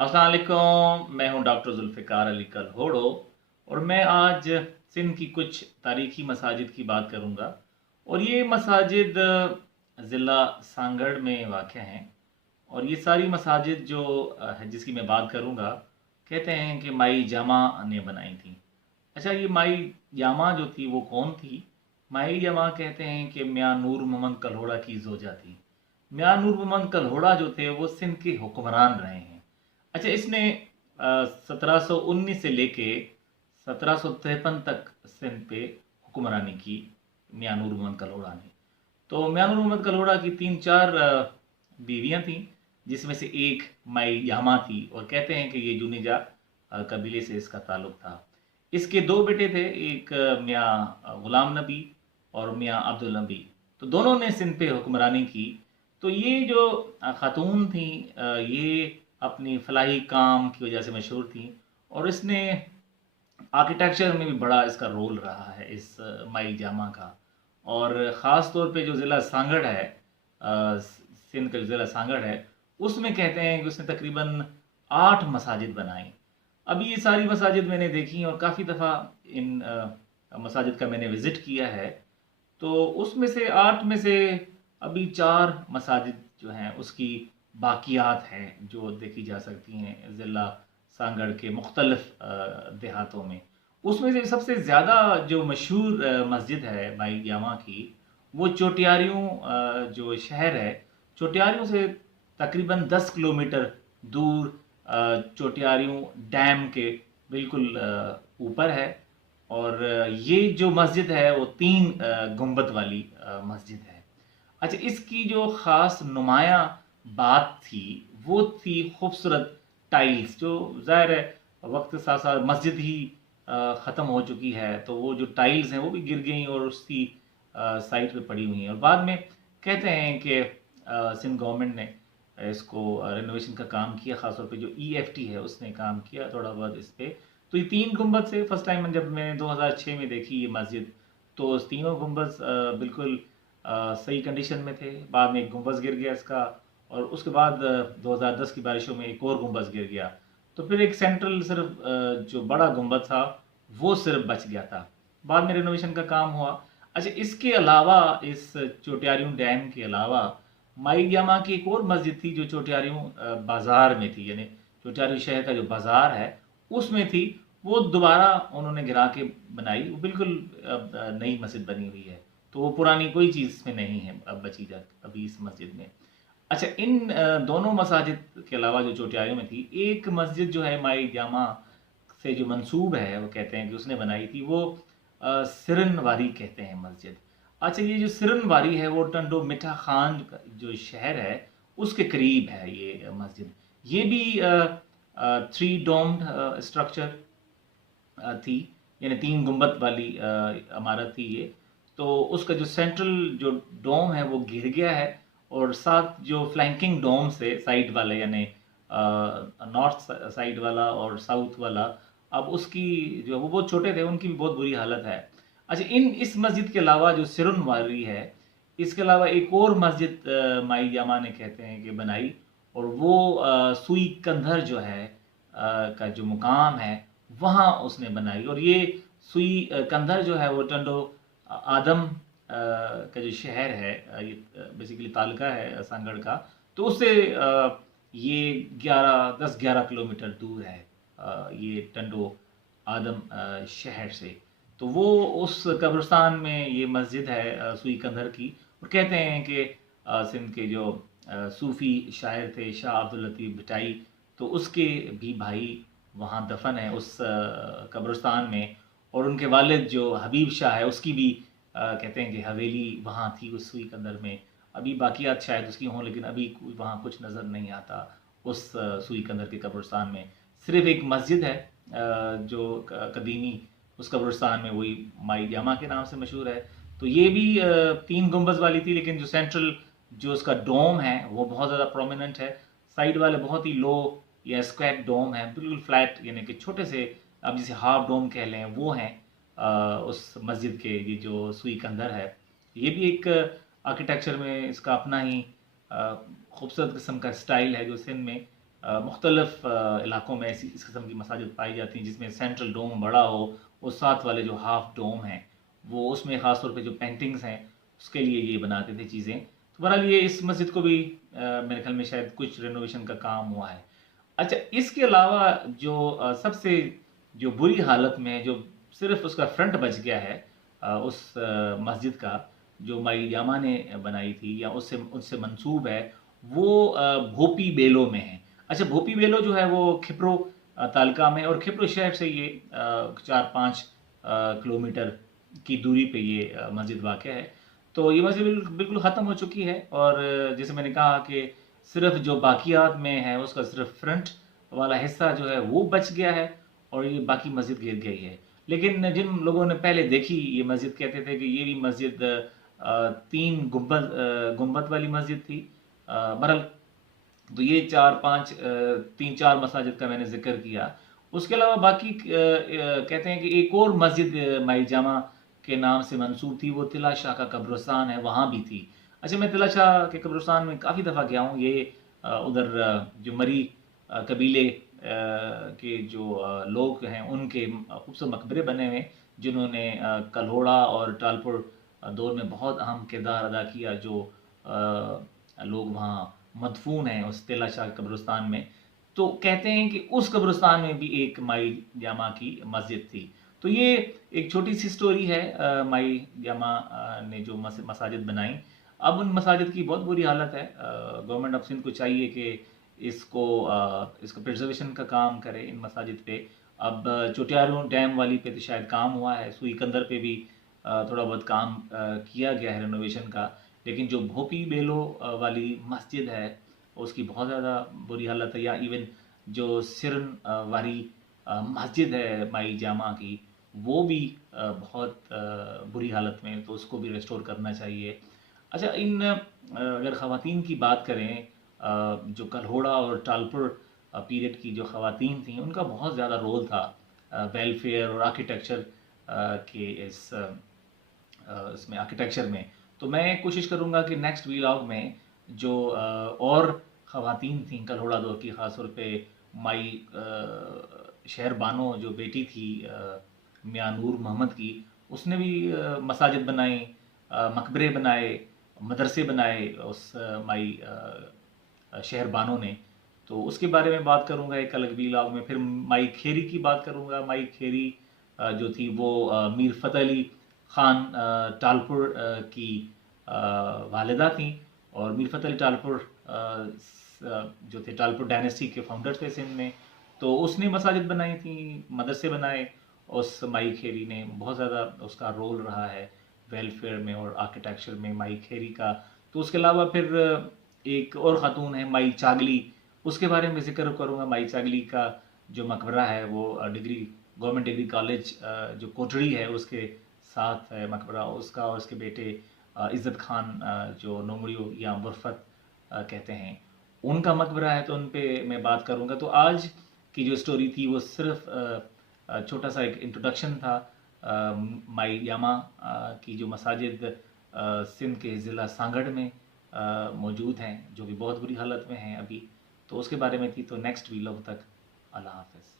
अस्सलाम वालेकुम, मैं हूं डॉक्टर जुल्फ़िकार अली कलहोड़ो और मैं आज सिंध की कुछ तारीखी मसाजिद की बात करूंगा। और ये मसाजिद ज़िला सांगड़ में वाक़ हैं। और ये सारी मसाजिद जो जिसकी मैं बात करूंगा, कहते हैं कि माई जामा ने बनाई थी। अच्छा, ये माई जामा जो थी वो कौन थी? माई जामा कहते हैं कि मियाँ नूर मोहम्मद कलहोड़ा की ज़ोजा थी। मियाँ नूर मोहम्मद कलहोड़ा जो थे वो सिंध के हुक्मरान रहे हैं। अच्छा, इसने 1719 से लेके 1753 तक सिंध पे हुक्मरानी की, मियाँ नूर मोहम्मद कलहोड़ा ने। तो मियाँ नूर मोहम्मद कलहोड़ा की तीन चार बीवियां थीं, जिसमें से एक माई यामा थी। और कहते हैं कि ये जुनेजा कबीले से इसका ताल्लुक था। इसके दो बेटे थे, एक मियाँ गुलाम नबी और मियाँ अब्दुल नबी। तो दोनों ने सिंध पे हुक्मरानी की। तो ये जो खातून थी, ये अपनी फलाही काम की वजह से मशहूर थी। और इसने आर्किटेक्चर में भी बड़ा इसका रोल रहा है, इस माई जामा का। और ख़ास तौर पे जो ज़िला सांगड़ है, सिंध का जो ज़िला सांगड़ है, उसमें कहते हैं कि उसने तकरीबन 8 मसाजिद बनाई। अभी ये सारी मसाजिद मैंने देखी और काफ़ी दफ़ा इन मसाजिद का मैंने विज़िट किया है। तो उसमें से 8 में से अभी 4 मसाजिद जो हैं उसकी बाकियात हैं, जो देखी जा सकती हैं ज़िला सांगड़ के मुख्तलिफ देहातों में। उसमें से सबसे ज़्यादा जो मशहूर मस्जिद है माई जामा की, वो चोटियारियों जो शहर है, चोटियारियों से तकरीबन 10 किलोमीटर दूर चोटियारियों डैम के बिल्कुल ऊपर है। और ये जो मस्जिद है वो 3 गुंबद वाली मस्जिद है। अच्छा, इसकी जो ख़ास नुमाया बात थी, वो थी खूबसूरत टाइल्स। जो ज़ाहिर है वक्त के साथ साथ मस्जिद ही ख़त्म हो चुकी है, तो वो जो टाइल्स हैं वो भी गिर गई और उसकी साइट पे पड़ी हुई हैं। और बाद में कहते हैं कि सिंध गवर्नमेंट ने इसको रेनोवेशन का काम किया, ख़ासतौर पे जो ईएफटी है उसने काम किया थोड़ा बहुत इस पे। तो ये 3 गुंबद से फर्स्ट टाइम जब मैंने 2006 में देखी ये मस्जिद, तो तीनों गुंबद बिल्कुल सही कंडीशन में थे। बाद में एक गुंबद गिर गया इसका, और उसके बाद 2010 की बारिशों में एक और गुंबद गिर गया। तो फिर एक सेंट्रल सिर्फ जो बड़ा गुंबद था वो सिर्फ बच गया था। बाद में रेनोवेशन का काम हुआ। अच्छा, इसके अलावा इस चोटियारियों डैम के अलावा माई जामा की एक और मस्जिद थी जो चोटियारियों बाजार में थी, यानी चोटियारी शहर का जो बाजार है उसमें थी। वो दोबारा उन्होंने गिरा के बनाई, वो बिल्कुल नई मस्जिद बनी हुई है। तो वो पुरानी कोई चीज़ इसमें नहीं है अब बची जा अभी इस मस्जिद में। अच्छा, इन दोनों मसाजिद के अलावा जो चोटियारियों में थी, एक मस्जिद जो है माई जामा से जो मंसूब है, वो कहते हैं कि उसने बनाई थी, वो सिरन वारी कहते हैं मस्जिद। अच्छा, ये जो सिरन वारी है वो टंडो मिठा खान जो शहर है उसके करीब है ये मस्जिद। ये भी 3 डोम्ड स्ट्रक्चर थी, यानी 3 गुंबद वाली इमारत थी ये। तो उसका जो सेंट्रल जो डोम है वो गिर गया है, और साथ जो फ्लैंकिंग डोम्स है साइड वाले, यानी नॉर्थ साइड वाला और साउथ वाला, अब उसकी जो वो बहुत छोटे थे, उनकी भी बहुत बुरी हालत है। अच्छा, इस मस्जिद के अलावा जो सिरुन वाली है, इसके अलावा एक और मस्जिद माई जामा ने कहते हैं कि बनाई। और वो सुई कंधर जो है का जो मुकाम है वहाँ उसने बनाई। और ये सुई कंधर जो है वो टंडो आदम का जो शहर है, ये बेसिकली तालका है सांगड़ का, तो उससे ये 10-11 किलोमीटर दूर है ये टंडो आदम शहर से। तो वो उस कब्रिस्तान में ये मस्जिद है सुई कंधर की। और कहते हैं कि सिंध के जो सूफ़ी शायर थे शाह अब्दुल लतीफ़ भटाई, तो उसके भी भाई वहाँ दफन है उस कब्रिस्तान में। और उनके वालिद जो हबीब शाह है उसकी भी कहते हैं कि हवेली वहाँ थी उस सुई कंदर में। अभी बाकियात शायद उसकी हों, लेकिन अभी वहाँ कुछ नज़र नहीं आता उस सुई कंदर के कब्रिस्तान में। सिर्फ एक मस्जिद है जो कदीमी उस कब्रिस्तान में, वही माई जामा के नाम से मशहूर है। तो ये भी 3 गुंबज वाली थी, लेकिन जो सेंट्रल जो उसका डोम है वो बहुत ज़्यादा प्रोमिनेंट है। साइड वाले बहुत ही लो या स्क्वायर डोम है, बिल्कुल फ्लैट, यानी कि छोटे से, अब जिसे हाफ डोम कह लें, वो हैं उस मस्जिद के। ये जो सुई कंदर है, ये भी एक आर्किटेक्चर में इसका अपना ही खूबसूरत किस्म का स्टाइल है जो सिंध में مختلف علاقوں میں ایسی اس قسم کی مساجد پائی جاتی ہیں جس میں سینٹرل ڈوم بڑا ہو، اور ساتھ والے جو ہاف ڈوم ہیں وہ اس میں خاص طور پہ جو پینٹنگز ہیں اس کے لیے یہ بناتے تھے چیزیں. تو بہرحال یہ اس مسجد کو بھی میرے خیال میں شاید کچھ رینوویشن کا کام ہوا ہے. اچھا، اس کے علاوہ جو سب سے جو بری حالت میں ہے، جو صرف اس کا فرنٹ بچ گیا ہے اس مسجد کا، جو مائی یاما نے بنائی تھی یا اس سے منسوب ہے، وہ بھوپی بیلو میں ہے. اچھا، بھوپی بیلو جو ہے وہ کھپرو تعلقہ میں، اور کھپرو شہر سے یہ 4-5 کلومیٹر کی دوری پہ یہ مسجد واقع ہے. تو یہ مسجد بالکل ختم ہو چکی ہے، اور جیسے میں نے کہا کہ صرف جو باقیات میں ہے اس کا صرف فرنٹ والا حصہ جو ہے وہ بچ گیا ہے، اور یہ باقی مسجد گر گئی ہے. لیکن جن لوگوں نے پہلے دیکھی یہ مسجد کہتے تھے کہ یہ بھی مسجد 3 گنبد والی مسجد تھی. بہرحال تو یہ 3-4 مساجد کا میں نے ذکر کیا. اس کے علاوہ باقی کہتے ہیں کہ ایک اور مسجد مائی جامع کے نام سے منسوب تھی، وہ طلا شاہ کا قبرستان ہے، وہاں بھی تھی. اچھا، میں طلا شاہ کے قبرستان میں کافی دفعہ گیا ہوں. یہ ادھر جو مری قبیلے کے جو لوگ ہیں ان کے خوبصورت مقبرے بنے ہوئے، جنہوں نے کلہوڑا اور ٹالپور دور میں بہت اہم کردار ادا کیا. جو لوگ وہاں مدفون ہیں اس طلا شاہ قبرستان میں، تو کہتے ہیں کہ اس قبرستان میں بھی ایک مائی جامع کی مسجد تھی. تو یہ ایک چھوٹی سی سٹوری ہے مائی جامع نے جو مساجد بنائیں. اب ان مساجد کی بہت بری حالت ہے. گورنمنٹ آف سندھ کو چاہیے کہ اس کو پرزرویشن کا کام کرے ان مساجد پہ. اب چوٹیالوں ڈیم والی پہ تو شاید کام ہوا ہے، سوئی کندر پہ بھی تھوڑا بہت کام کیا گیا ہے رینوویشن کا. لیکن جو بھوپی بیلو والی مسجد ہے اس کی بہت زیادہ بری حالت ہے. یا ایون جو سرن واری مسجد ہے مائی جامع کی، وہ بھی بہت بری حالت میں، تو اس کو بھی ریسٹور کرنا چاہیے. اچھا، اگر خواتین کی بات کریں، جو کلہوڑا اور ٹالپور پیریڈ کی جو خواتین تھیں ان کا بہت زیادہ رول تھا ویلفیئر اور آرکیٹیکچر کے اس میں آرکیٹیکچر میں. تو میں کوشش کروں گا کہ نیکسٹ ویلاگ میں جو اور خواتین تھیں کلہوڑا دور کی، خاص طور پہ مائی شہر بانو جو بیٹی تھی میاں نور محمد کی، اس نے بھی مساجد بنائیں، مقبرے بنائے، مدرسے بنائے اس مائی شہر بانو نے. تو اس کے بارے میں بات کروں گا ایک الگ ویلاگ میں. پھر مائی کھیری کی بات کروں گا. مائی کھیری جو تھی وہ میر فتح علی خان ٹالپور کی والدہ تھیں، اور میر فتح علی ٹالپور جو تھے ٹالپور ڈائنیسٹی کے فاؤنڈر تھے سندھ میں. تو اس نے مساجد بنائی تھیں، مدرسے بنائے. اس مائی کھیری نے بہت زیادہ اس کا رول رہا ہے ویلفیئر میں اور آرکیٹیکچر میں مائی کھیری کا. تو اس کے علاوہ پھر ایک اور خاتون ہے مائی چاگلی، اس کے بارے میں ذکر کروں گا. مائی چاگلی کا جو مقبرہ ہے وہ گورنمنٹ ڈگری کالج جو کوٹڑی ہے اس کے ساتھ ہے مقبرہ اس کا، اور اس کے بیٹے عزت خان جو نومڑیو یا ورفت کہتے ہیں، ان کا مقبرہ ہے. تو ان پہ میں بات کروں گا. تو آج کی جو سٹوری تھی وہ صرف چھوٹا سا ایک انٹروڈکشن تھا مائی جامع کی جو مساجد سندھ کے ضلع سانگڑ میں موجود ہیں، جو کہ بہت بری حالت میں ہیں ابھی. تو اس کے بارے میں تھی. تو نیکسٹ ویلاگ تک اللہ حافظ.